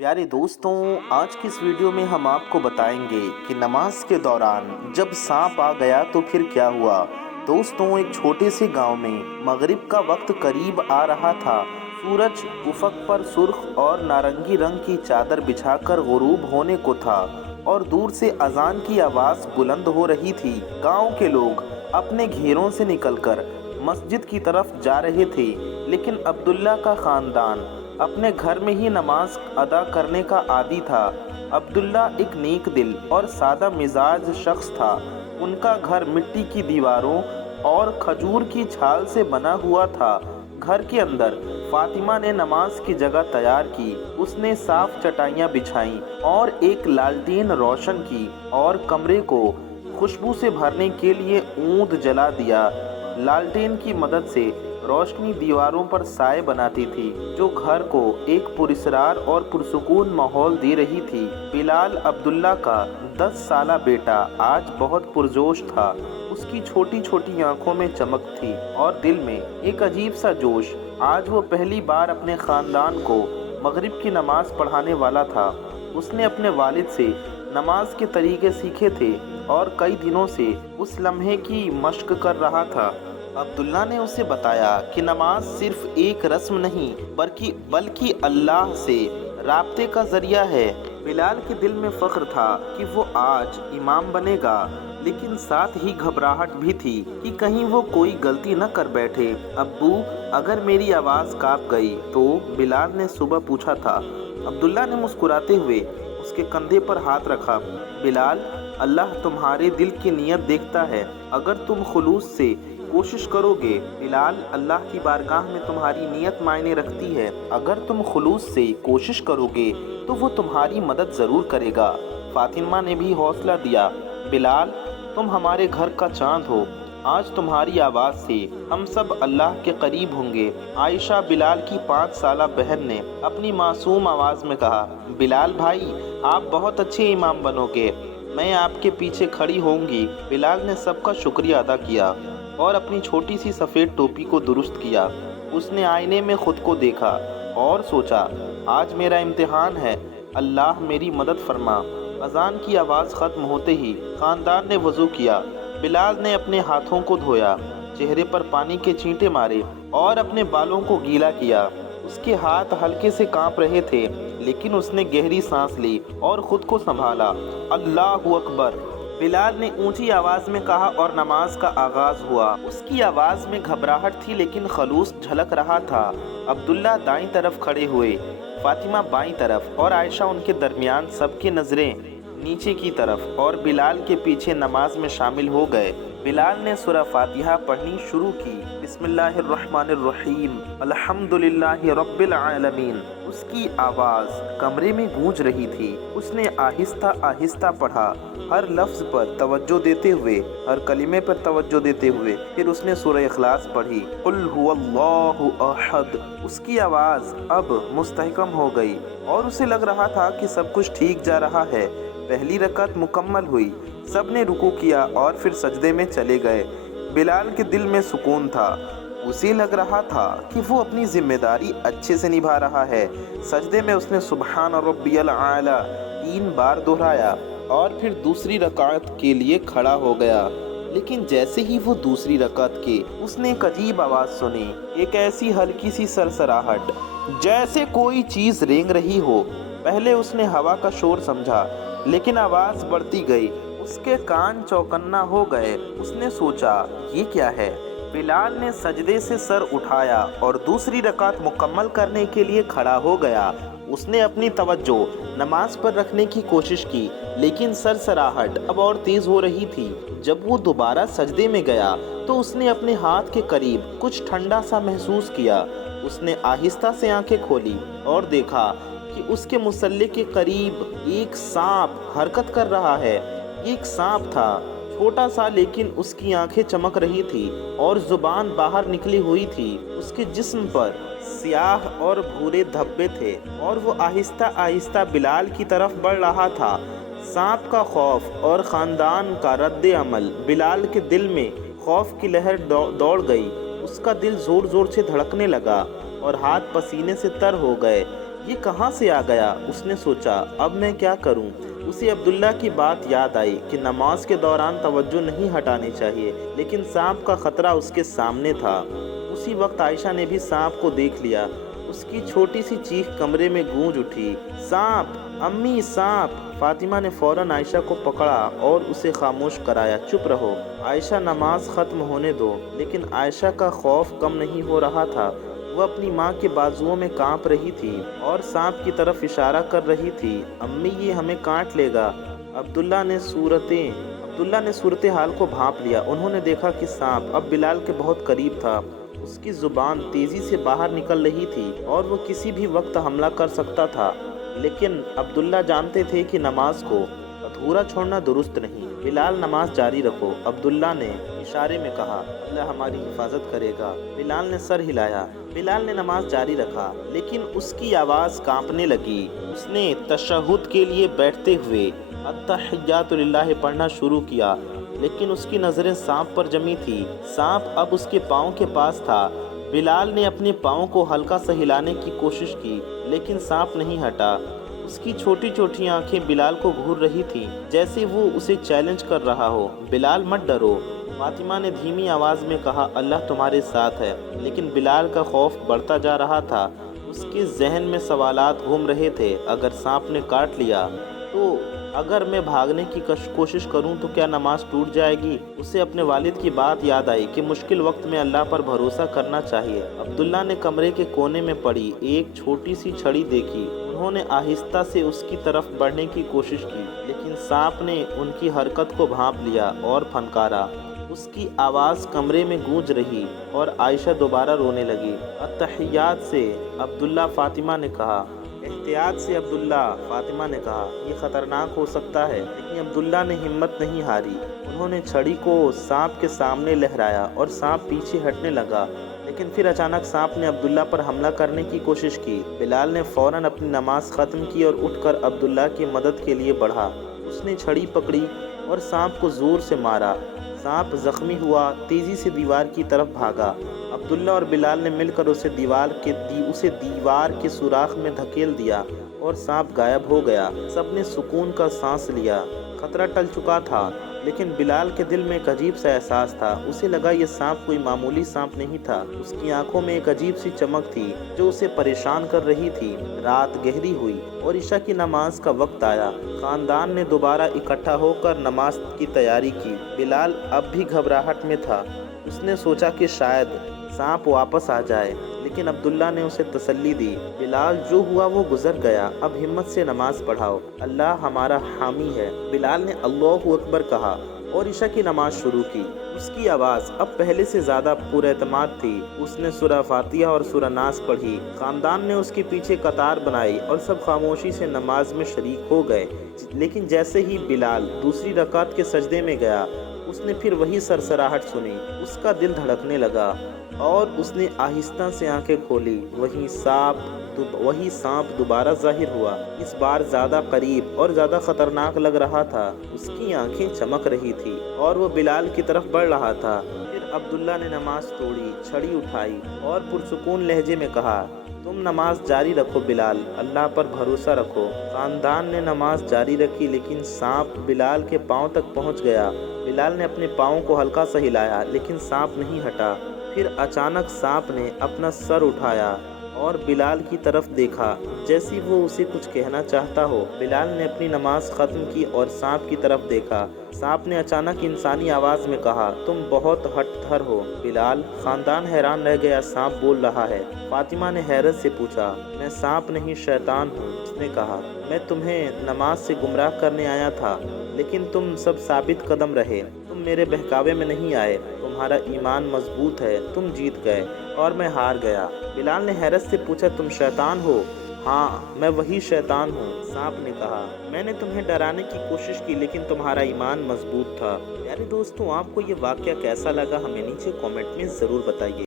प्यारे दोस्तों, आज की इस वीडियो में हम आपको बताएंगे कि नमाज के दौरान जब सांप आ गया तो फिर क्या हुआ। दोस्तों, एक छोटे से गांव में मगरिब का वक्त करीब आ रहा था। सूरज उफक पर सुर्ख और नारंगी रंग की चादर बिछाकर गुरूब होने को था और दूर से अजान की आवाज़ बुलंद हो रही थी। गांव के लोग अपने घेरों से निकलकर मस्जिद की तरफ जा रहे थे, लेकिन अब्दुल्ला का ख़ानदान अपने घर में ही नमाज अदा करने का आदी था। अब्दुल्ला एक नेक दिल और सादा मिजाज शख्स था। उनका घर मिट्टी की दीवारों और खजूर की छाल से बना हुआ था। घर के अंदर फातिमा ने नमाज की जगह तैयार की। उसने साफ चटाइयाँ बिछाईं और एक लालटेन रोशन की और कमरे को खुशबू से भरने के लिए ऊंद जला दिया। लालटेन की मदद से रोशनी दीवारों पर साए बनाती थी, जो घर को एक पुरस्रार और पुरसुकून माहौल दे रही थी। बिलाल अब्दुल्ला का 10 साला बेटा आज बहुत पुरजोश था। उसकी छोटी छोटी आंखों में चमक थी और दिल में एक अजीब सा जोश। आज वो पहली बार अपने ख़ानदान को मगरिब की नमाज पढ़ाने वाला था। उसने अपने वालिद से नमाज के तरीके सीखे थे और कई दिनों से उस लम्हे की मश्क कर रहा था। अब्दुल्ला ने उसे बताया कि नमाज सिर्फ एक रस्म नहीं बल्कि अल्लाह से राब्ते का ज़रिया है। बिलाल के दिल में फ़ख्र था कि वो आज इमाम बनेगा, लेकिन साथ ही घबराहट भी थी कि कहीं वो कोई गलती न कर बैठे। अब्बू, अगर मेरी आवाज़ काँप गई तो? बिलाल ने सुबह पूछा था। अब्दुल्ला ने मुस्कुराते हुए उसके कंधे पर हाथ रखा। बिलाल, अल्लाह तुम्हारे दिल की नीयत देखता है। अगर तुम खुलूस से कोशिश करोगे बिलाल, अल्लाह की बारगाह में तुम्हारी नीयत मायने रखती है। अगर तुम खुलूस से कोशिश करोगे तो वो तुम्हारी मदद ज़रूर करेगा। फातिमा ने भी हौसला दिया। बिलाल, तुम हमारे घर का चाँद हो। आज तुम्हारी आवाज़ से हम सब अल्लाह के करीब होंगे। आयशा, बिलाल की 5 साला बहन, ने अपनी मासूम आवाज़ में कहा। बिलाल भाई, आप बहुत अच्छे इमाम बनोगे। मैं आपके पीछे खड़ी होंगी। बिलाल ने सबका शुक्रिया अदा किया और अपनी छोटी सी सफ़ेद टोपी को दुरुस्त किया। उसने आईने में खुद को देखा और सोचा, आज मेरा इम्तिहान है, अल्लाह मेरी मदद फरमा। अजान की आवाज़ ख़त्म होते ही ख़ानदान ने वज़ू किया। बिलाल ने अपने हाथों को धोया, चेहरे पर पानी के छींटे मारे और अपने बालों को गीला किया। उसके हाथ हल्के से काँप रहे थे, लेकिन उसने गहरी सांस ली और ख़ुद को संभाला। अल्लाहु अकबर, बिलाल ने ऊंची आवाज़ में कहा और नमाज का आगाज़ हुआ। उसकी आवाज़ में घबराहट थी, लेकिन खलूस झलक रहा था। अब्दुल्ला दाईं तरफ खड़े हुए, फातिमा बाईं तरफ और आयशा उनके दरमियान। सबकी नज़रें नीचे की तरफ और बिलाल के पीछे नमाज में शामिल हो गए। बिलाल ने सूरह फातिहा पढ़नी शुरू की। बिस्मिल्लाहिर्रहमानिर्रहीम, अल्हम्दुलिल्लाहि रब्बिल आलमीन। उसकी आवाज़ कमरे में गूंज रही थी। उसने आहिस्ता आहिस्ता पढ़ा, हर लफ्ज़ पर तवज्जो देते हुए, हर कलिमे पर तवज्जो देते हुए। फिर उसने सूरह इखलास पढ़ी, कुल हुवल्लाहु अहद। उसकी आवाज़ अब मुस्तहकम हो गई और उसे लग रहा था कि सब कुछ ठीक जा रहा है। पहली रकात मुकम्मल हुई। सब ने रुकू किया और फिर सजदे में चले गए। बिलाल के दिल में सुकून था। उसे लग रहा था कि वो अपनी जिम्मेदारी अच्छे से निभा रहा है। सजदे में उसने सुबहान रब्बियल आला 3 बार दोहराया और फिर दूसरी रकात के लिए खड़ा हो गया। लेकिन जैसे ही वो दूसरी रकात के, उसने एक अजीब आवाज़ सुनी, एक ऐसी हल्की सी सरसराहट जैसे कोई चीज़ रेंग रही हो। पहले उसने हवा का शोर समझा, लेकिन आवाज़ बढ़ती गई। उसके कान चौकन्ना हो गए। उसने सोचा, ये क्या है? बिलाल ने सजदे से सर उठाया और दूसरी रकात मुकम्मल करने के लिए खड़ा हो गया। उसने अपनी तवज्जो नमाज पर रखने की कोशिश की, लेकिन सरसराहट अब और तेज़ हो रही थी। जब वो दोबारा सजदे में गया तो उसने अपने हाथ के करीब कुछ ठंडा सा महसूस किया। उसने आहिस्ता से आंखें खोली और देखा कि उसके मुसल्ले के करीब एक सांप हरकत कर रहा है। एक सांप था, छोटा सा, लेकिन उसकी आंखें चमक रही थी और जुबान बाहर निकली हुई थी। उसके जिस्म पर स्याह और भूरे धब्बे थे और वो आहिस्ता आहिस्ता बिलाल की तरफ बढ़ रहा था। सांप का खौफ और ख़ानदान का रद्द अमल। बिलाल के दिल में खौफ की लहर दौड़ गई। उसका दिल ज़ोर ज़ोर से धड़कने लगा और हाथ पसीने से तर हो गए। ये कहाँ से आ गया? उसने सोचा, अब मैं क्या करूं? उसे अब्दुल्ला की बात याद आई कि नमाज के दौरान तवज्जो नहीं हटानी चाहिए, लेकिन सांप का खतरा उसके सामने था। उसी वक्त आयशा ने भी सांप को देख लिया। उसकी छोटी सी चीख कमरे में गूंज उठी, सांप, अम्मी सांप। फातिमा ने फौरन आयशा को पकड़ा और उसे खामोश कराया, चुप रहो आयशा, नमाज खत्म होने दो। लेकिन आयशा का खौफ कम नहीं हो रहा था। वह अपनी माँ के बाजुओं में कांप रही थी और सांप की तरफ इशारा कर रही थी, अम्मी ये हमें काट लेगा। अब्दुल्ला ने सूरत हाल को भांप लिया। उन्होंने देखा कि सांप अब बिलाल के बहुत करीब था। उसकी जुबान तेजी से बाहर निकल रही थी और वो किसी भी वक्त हमला कर सकता था। लेकिन अब्दुल्ला जानते थे कि नमाज को अधूरा छोड़ना दुरुस्त नहीं। बिलाल नमाज जारी रखो, अब्दुल्ला ने इशारे में कहा, अल्लाह हमारी हिफाजत करेगा। बिलाल ने सर हिलाया। बिलाल ने नमाज जारी रखा, लेकिन उसकी आवाज़ कांपने लगी। उसने तशहुद के लिए बैठते हुए अत्तहिय्यातु लिल्लाह पढ़ना शुरू किया, लेकिन उसकी नज़रें सांप पर जमी थी। सांप अब उसके पाँव के पास था। बिलाल ने अपने पाँव को हल्का सा हिलाने की कोशिश की, लेकिन सांप नहीं हटा। उसकी छोटी छोटी आंखें बिलाल को घूर रही थीं, जैसे वो उसे चैलेंज कर रहा हो। बिलाल मत डरो, फातिमा ने धीमी आवाज़ में कहा, अल्लाह तुम्हारे साथ है। लेकिन बिलाल का खौफ बढ़ता जा रहा था। उसके जहन में सवालात घूम रहे थे, अगर सांप ने काट लिया तो, अगर मैं भागने की कोशिश करूं तो क्या नमाज टूट जाएगी? उसे अपने वालिद की बात याद आई कि मुश्किल वक्त में अल्लाह पर भरोसा करना चाहिए। अब्दुल्ला ने कमरे के कोने में पड़ी एक छोटी सी छड़ी देखी। उन्होंने आहिस्ता से उसकी तरफ बढ़ने की कोशिश की, लेकिन सांप ने उनकी हरकत को भांप लिया और फनकारा। उसकी आवाज़ कमरे में गूंज रही और आयशा दोबारा रोने लगी। अत्तहियात से अब्दुल्ला, फातिमा ने कहा। एहतियात से अब्दुल्ला, फातिमा ने कहा, ये ख़तरनाक हो सकता है। लेकिन अब्दुल्ला ने हिम्मत नहीं हारी। उन्होंने छड़ी को सांप के सामने लहराया और सांप पीछे हटने लगा। लेकिन फिर अचानक सांप ने अब्दुल्ला पर हमला करने की कोशिश की। बिलाल ने फ़ौरन अपनी नमाज ख़त्म की और उठकर अब्दुल्ला की मदद के लिए बढ़ा। उसने छड़ी पकड़ी और सांप को ज़ोर से मारा। सांप ज़ख्मी हुआ, तेज़ी से दीवार की तरफ भागा। अब्दुल्ला और बिलाल ने मिलकर उसे दीवार के सुराख में धकेल दिया और सांप गायब हो गया। सबने सुकून का सांस लिया। खतरा टल चुका था, लेकिन बिलाल के दिल में एक अजीब सा एहसास था। उसे लगा ये सांप कोई मामूली सांप नहीं था। उसकी आंखों में एक अजीब सी चमक थी जो उसे परेशान कर रही थी। रात गहरी हुई और ईशा की नमाज का वक्त आया। खानदान ने दोबारा इकट्ठा होकर नमाज की तैयारी की। बिलाल अब भी घबराहट में था। उसने सोचा कि शायद सांप वापस आ जाए, लेकिन अब्दुल्ला ने उसे तसल्ली दी, बिलाल जो हुआ वो गुजर गया, अब हिम्मत से नमाज पढ़ाओ, अल्लाह हमारा हामी है। बिलाल ने अल्लाहु अकबर कहा और ईशा की नमाज शुरू की। उसकी आवाज़ अब पहले से ज़्यादा पुरएतमाद थी। उसने सूरह फातिहा और सूरह नास पढ़ी। खानदान ने उसके पीछे कतार बनाई और सब खामोशी से नमाज में शरीक हो गए। लेकिन जैसे ही बिलाल दूसरी रकात के सजदे में गया, उसने फिर वही सरसराहट सुनी। उसका दिल धड़कने लगा और उसने आहिस्ता से आंखें खोली। वही सांप दोबारा जाहिर हुआ। इस बार ज़्यादा करीब और ज़्यादा खतरनाक लग रहा था। उसकी आंखें चमक रही थी और वो बिलाल की तरफ बढ़ रहा था। फिर अब्दुल्ला ने नमाज तोड़ी, छड़ी उठाई और पुरसुकून लहजे में कहा, तुम नमाज जारी रखो बिलाल, अल्लाह पर भरोसा रखो। खानदान ने नमाज जारी रखी, लेकिन सांप बिलाल के पाँव तक पहुंच गया। बिलाल ने अपने पाँव को हल्का सा हिलाया, लेकिन सांप नहीं हटा। फिर अचानक सांप ने अपना सर उठाया और बिलाल की तरफ देखा, जैसे वो उसे कुछ कहना चाहता हो। बिलाल ने अपनी नमाज ख़त्म की और सांप की तरफ देखा। सांप ने अचानक इंसानी आवाज़ में कहा, तुम बहुत हठधर हो बिलाल। खानदान हैरान रह गया, सांप बोल रहा है। फातिमा ने हैरत से पूछा, मैं सांप नहीं शैतान हूँ। उसने कहा, मैं तुम्हें नमाज से गुमराह करने आया था, लेकिन तुम सब साबित कदम रहे। तुम मेरे बहकावे में नहीं आए। तुम्हारा ईमान मजबूत है, तुम जीत गए और मैं हार गया। बिलाल ने हैरत से पूछा, तुम शैतान हो? हाँ, मैं वही शैतान हूँ। सांप ने कहा, मैंने तुम्हें डराने की कोशिश की, लेकिन तुम्हारा ईमान मजबूत था। प्यारे दोस्तों, आपको ये वाकया कैसा लगा हमें नीचे कमेंट में ज़रूर बताइए।